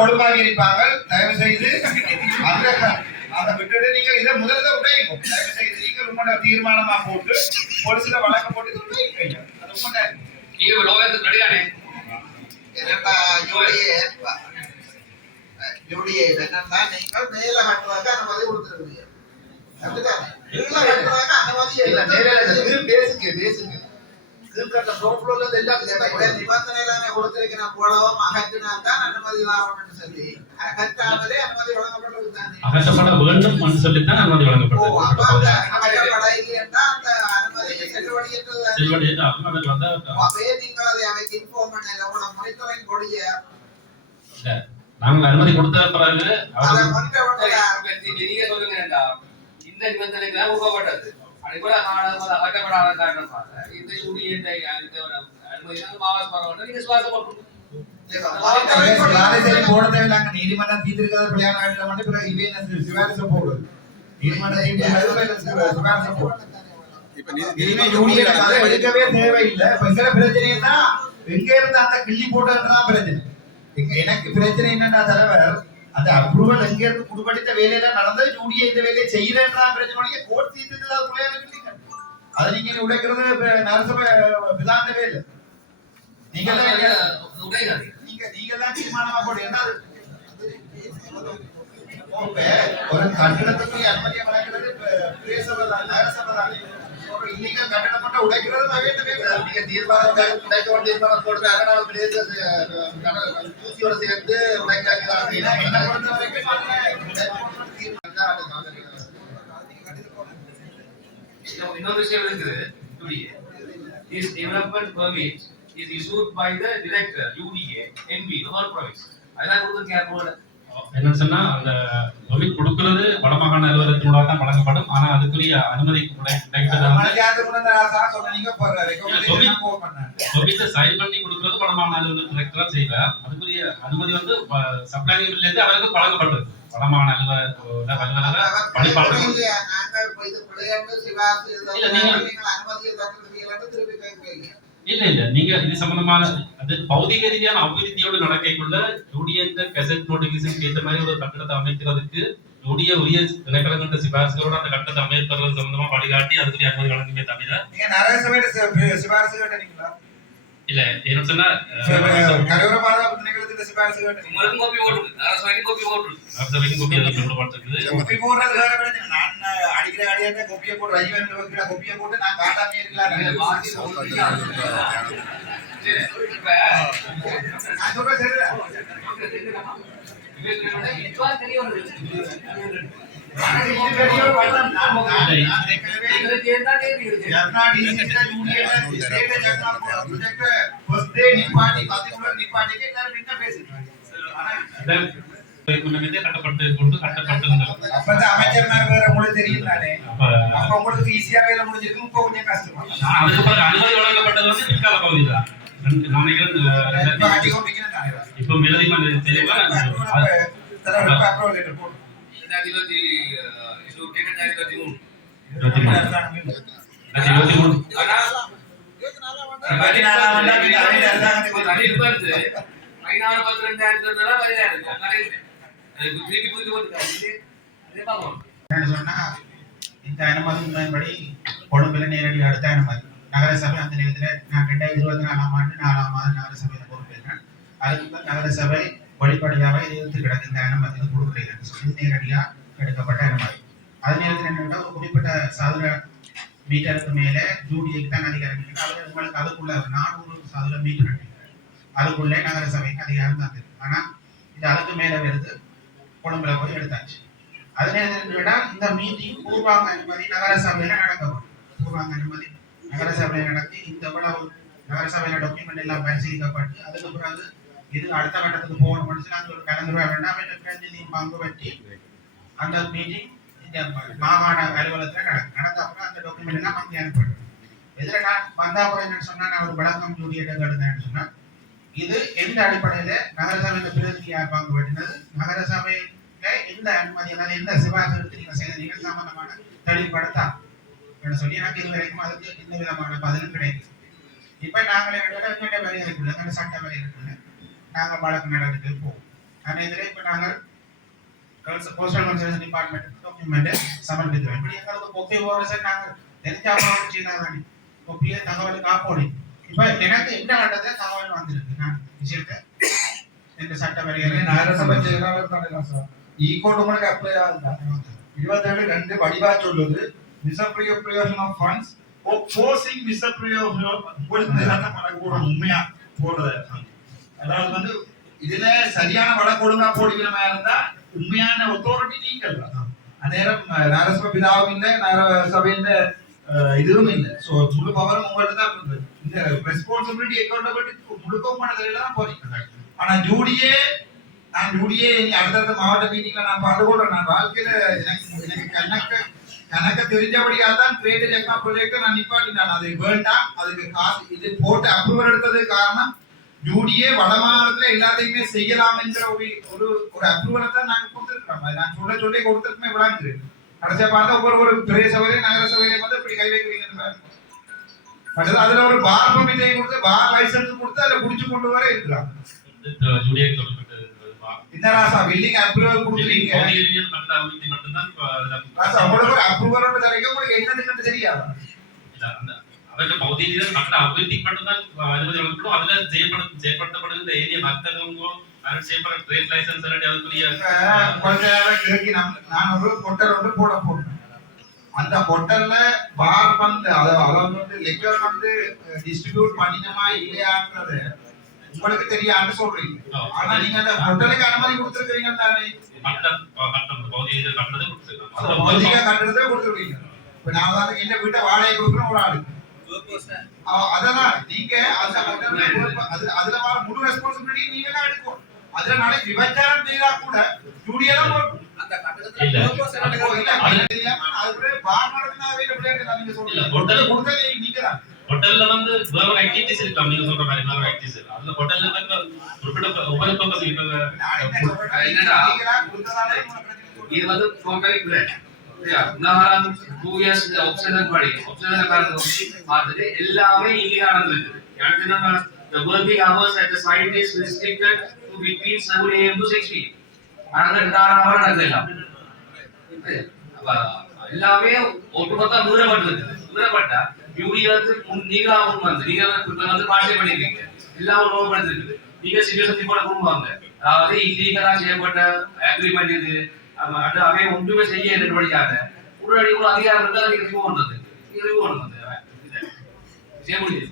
கொடுப்பாக இருப்பாங்க. தயவு செய்து அதை விட்டுட்டு நீங்க இதை முதல்ல உடையுங்க. தயவு செய்து நீங்க உங்களோட தீர்மானமா போட்டு ஒரு சில வழக்கம் போட்டு உடையுங்க. அது உங்களோட நீங்க லோகத்துக்கு ரெடியானே ஜூடியை என்னன்னா நீங்கள் மேல கட்டுவாங்க அனுமதி கொடுத்துருக்கீங்க. அப்படித்தானே? அனுமதி நிபந்தனை கொடுத்திருக்கிற போலவும் அகற்றினால் தான் அனுமதி ஆகும் சொல்லி அகற்றாமலே அனுமதி வழங்கப்பட்டது. அகற்றப்பட வேண்டும் சொல்லித்தான் அனுமதி வழங்கப்பட்டது. அந்த அனுமதி நீங்கள் அதை அவைக்கு இன்ஃபார்ம் பண்ணல உங்களோட மானிட்டரிங் கொடிய நாங்கள் அனுமதி கொடுத்த பிறகு நீங்க சொல்லுங்க இந்த நிபந்தனைக்கு உருவாக்கப்பட்டது அதுபோல அகற்றப்படாத காரணமாக இந்த யூனியன் அனுமதி மாவட்ட பரவாயில்ல நீங்க சுவாசம் நீதிமன்றம் தீர்த்திருக்கிறது பிள்ளையான மட்டும் இவே சிவாரிசம் போடுவது எடுக்கவே தேவையில்லை. பிரச்சனைன்னா எங்க இருந்து அந்த கிள்ளி போட்டதுதான் பிரச்சனை. எனக்கு பிரச்சனை என்னன்னா தலைவர் அந்த அப்ரூவல் எங்க இருந்து குடும்படித்த வேலையில நடந்தது ஜூடியை இந்த வேலையை செய்யறேன்றதான் பிரச்சனை. கோர்ட் தீர்த்தது அது பிள்ளையானுக்கு அதை நீங்க உடைக்கிறது நரசபை விதாந்தவே இல்லை. நீங்க தான் தீர்மானமா போடுங்க. ஒரு கட்டிடத்துக்கு அனுமதியை வழங்குறது பிரேசபை தான் நகரசபை தான். இன்னைக்கு கட்டணம் மட்டும் உடைக்கிறது நீங்க தீர்மானம் தீர்மானம் போட்டு அதனால் தூசியோட சேர்த்து உடைக்கிறாங்க. என்ன பொறுத்த வரைக்கும் இன்னொரு விஷயம் இருக்குது. This development permit is issued by the director UDA NB North Province. அதெல்லாம் கொடுத்துருக்கேன் போல என்னன்னு சொன்னா அந்த பெர்மிட் கொடுக்கிறது வடமாகாண அலுவலகத்தினூடாக தான் வழங்கப்படும். ஆனா அதுக்குரிய அனுமதி சைன் பண்ணி கொடுக்கிறது வடமாகாண அலுவலகத்தில் செய்வார். அதுக்குரிய அனுமதி வந்து சப்ளைங்ல இருந்து அவருக்கு வழங்கப்பட்டது. வடமாகாண அலுவலக பணிப்பாளர் இல்ல நீங்க இது சம்பந்தமான அது பௌதிக ரீதியான அபிவிருத்தியோடு நடக்கைக்குள்ள யூடிஎன் கெசட் நோட்டிபிகேஷன் ஏற்ற மாதிரி ஒரு கட்டடத்தை அமைக்கிறதுக்கு யூடிய உரிய திணைக்களங்கள்ட்ட சிபாரிசுகளோட அந்த கட்டடத்தை அமைப்பது சம்பந்தமா வழிகாட்டி அதுக்குரிய அனுமதி வழங்குமே தவிர நீங்க நரசபையில சிபாரிசு கேட்டீங்களா? இல்ல என்ன சொன்னா கரையோர பாதுகாப்பு திணைக்களத்துல சிபாரிசு கேட்டீங்க. உங்களுக்கு காப்பி போட்டு நரசபைக்கு காப்பி போட்டு நரசபைக்கு காப்பி எல்லாம் போட்டுருக்குது. காப்பி போடுறது வேற பிரச்சனை. நான் அடிக்கிற அடியாட்ட காப்பியை போட்டு ரஜிவன் வைக்கிற காப்பியை போட்டு நான் காட்டாமே இருக்கலாம். அமைச்சர் வேற உங்களுக்கு தெரியும் தானே. அப்ப உங்களுக்கு ஈஸியா வேலை முடிஞ்சிருக்கு. இப்ப கொஞ்சம் கஷ்டமா அனுமதி வழங்கப்பட்டது வந்து பிற்கால பகுதி தான். இப்ப மேலதிகமா தெளிவா இந்த அனுமதியின்படி கொழும்புல நேரடி அடுத்த அனுமதி நகரசபை அந்த நேரத்தில் நான் 2024ஆம் ஆண்டு 4ஆம் மாதம் நகரசபையில் பொறுப்பேற்றேன். அதுக்கு நகரசபை வெளிப்படையாக எதிர்த்து கிடக்கு இந்த அனுமதி கொடுக்குறீங்க சொல்லி நேரடியாக எடுக்கப்பட்ட அனுமதி. அதே நேரத்தில் என்னென்னா ஒரு குறிப்பிட்ட சதுர மீட்டருக்கு மேலே ஜூடியைக்கு தான் அதிகாரம் இருக்கு. அது உங்களுக்கு அதுக்குள்ள 400 சதுர மீட்டர் அதுக்குள்ளே நகரசபைக்கு அதிகாரம் தான் இருக்கு. ஆனால் இது அதுக்கு மேலே வருது கொழும்புல போய் எடுத்தாச்சு. அதே நேரத்தில் இந்த மீட்டிங் பூர்வாங்க அனுமதி நகரசபையில நடக்கும். பூர்வாங்க அனுமதி நகரசபையில நடத்தி இந்த இவ்வளவு நகரசபையில டாக்குமெண்ட் எல்லாம் பரிசீலிக்கப்பட்டு அதுக்கு பிறகு இது அடுத்த கட்டத்துக்கு போகணும்னு சொல்லி அந்த ஒரு கலந்துரையாடல் பிரதிநிதியும் பங்கு பற்றி அந்த மீட்டிங் இந்த மாகாண அலுவலகத்தில் நடந்த அப்புறம் அந்த டாக்குமெண்ட் எல்லாம் வந்து அனுப்பப்படும். இதுல நான் வந்த அப்புறம் என்னன்னு சொன்னா நான் ஒரு விளக்கம் ஜூடியிடம் எடுத்தேன்னு சொன்னா இது எந்த அடிப்படையில நகரசபையில பிரதிநிதியாக பங்கு பற்றினது நகரசபையில எந்த அனுமதி அதாவது எந்த சிபாரிசு நீங்க செய்த சம்பந்தமான தெளிவுபடுத்தா சொல்லி எனக்கு இது வரைக்கும் அதுக்கு எந்த விதமான பதிலும் கிடைக்கும். இப்ப நாங்களே வேலையை இருக்குல்ல சட்ட வேலை இருக்குல்ல நாங்கள் வழக்கு நடவடிக்கை போவோம். அதே இதில் இப்போ நாங்கள் போஸ்டல் கன்சர்வேஷன் டிபார்ட்மெண்ட் டாக்குமெண்ட் சமர்ப்பிக்கிறோம். இப்படி எங்களுக்கு கொப்பி போகிறத நாங்கள் தெரிஞ்சாமல் செய்தாங்க கொப்பியை தகவல் காப்போடி. இப்போ எனக்கு என்ன கட்டத்தில் தகவல் வந்திருக்கு நான் விஷயத்தை இந்த சட்ட வரையறை நகரசபை செயலாளர் தானே சார் ஈகோட் உங்களுக்கு அப்ளை ஆகுதா 27(2) வடிவா சொல்லுது misappropriation of funds or forcing misappropriation உண்மையா போடுறது. அதாவது வந்து இதுல சரியான வழக்கு ஒழுங்கா போடுகிறமா இருந்தா உண்மையான அத்தாரிட்டி நீங்கள் தான். அந்நேரம் நகரசபை பிதாவும் இல்லை நகரசபையின் இதுவும் இல்லை. ஸோ முழு பவரும் உங்கள்ட்ட தான் இருந்தது. இந்த ரெஸ்பான்சிபிலிட்டி அக்கௌண்டபிலிட்டி முழுக்க உங்களோட தான் போறீங்க. ஆனா ஜூடியே அடுத்தடுத்த மாவட்ட மீட்டிங்ல நான் பார்த்துக்கொள்றேன். நான் வாழ்க்கையில எனக்கு கணக்க தெரிஞ்சபடியால் தான் கிரேட் எக்கா ப்ராஜெக்ட் நான் நிப்பாட்டினேன். அது வேண்டாம், அதுக்கு காசு இது போட்டு அப்ரூவல் எடுத்தது காரணம் யூடிஏ வடமாநிலத்துல எல்லாத்தையுமே செய்யலாம் என்கிற ஒரு அப்ரூவலை தான் நாங்க கொடுத்துருக்கோம். அது நான் சொல்லி கொடுத்துருக்குமே விளாண்டு கடைசியா பார்த்தா ஒரு பெரிய சபையிலே நகர சபையிலே வந்து இப்படி கை வைக்கிறீங்கன்னு பாருங்க. அதுல ஒரு பார் பர்மிட்டையும் கொடுத்து பார் லைசன்ஸ் கொடுத்து அதை குடிச்சு கொண்டு வர இருக்கிறாங்க. என்ன ராசா பில்டிங் அப்ரூவல் கொடுக்குறீங்க, உங்களுக்கு ஒரு அப்ரூவல் தரீங்க, உங்களுக்கு என்னதுன்னு தெரியாது. அவരുടെ பகுதியில் கட்ட அபிவிருத்தி மட்டும்தான் அனுமதி வழங்கப்படும். அதுல செயல்படுத்தப்படுகின்ற ஏரிய வர்த்தகங்களோ அது செய்யப்படுற ட்ரேட் லைசன்ஸ் அதுக்குரிய கொஞ்ச நேரம் கிழக்கி நான் ஒரு பொட்டல் ஒன்று போட்டேன். அந்த பொட்டல்ல பார் வந்து அதை வந்து லெக்கர் வந்து டிஸ்ட்ரிபியூட் பண்ணினமா இல்லையான்றது உங்களுக்கு தெரியான்னு சொல்றீங்க. ஆனா நீங்க அந்த பொட்டலுக்கு அனுமதி கொடுத்துருக்கீங்க தானே, பகுதியை கட்டுறதை கொடுத்துருக்கீங்க. இப்ப நான் வந்து இந்த வீட்டை வாடகை கொடுக்குறேன் ஒரு ஆளு, அதெல்லாம் நீங்க அதுல வர முழு ரெஸ்பான்சிபிலிட்டி நீங்க தான் எடுக்கணும். அதுல நாளை விபச்சாரம் செய்தா கூட யூடியெல்லாம் ஹோட்டல்ல வந்து வேற ஆக்டிவிட்டிஸ் இருக்கலாம். நீங்க சொல்ற மாதிரி வேற ஆக்டிவிட்டிஸ் இருக்கு. அதுல ஹோட்டல்ல வந்து குறிப்பிட்ட ஒவ்வொரு பர்பஸ் இது வந்து டோட்டலி பிளான். உதாரணம் 2 years ஆப்ஷனல் படி ஆப்ஷனல் பார்த்துட்டு எல்லாமே இல்லீகல் இருக்குது. எனக்கு என்ன the working hours at the site is restricted to between 7 AM to 6 PM. அங்க தாராளமா நடக்கலாம். எல்லாமே ஒட்டுமொத்த மீறப்பட்டா யூடியாக்கு நீங்களாவும் வந்து நீங்க வந்து பாஷை பண்ணிருக்கீங்க, எல்லாம் உணவுபடுத்திருக்கு. நீங்க சிவியர் போட கொண்டுவாங்க. அதாவது இல்லீகலா செய்யப்பட்ட அக்ரிமெண்ட் இது அவை ஒன்றுமே செய்ய நடவடிக்காத உடனடி ஒரு அதிகாரம் இருந்தால் நீங்க ரிமூவ் பண்றது செய்ய முடியுது.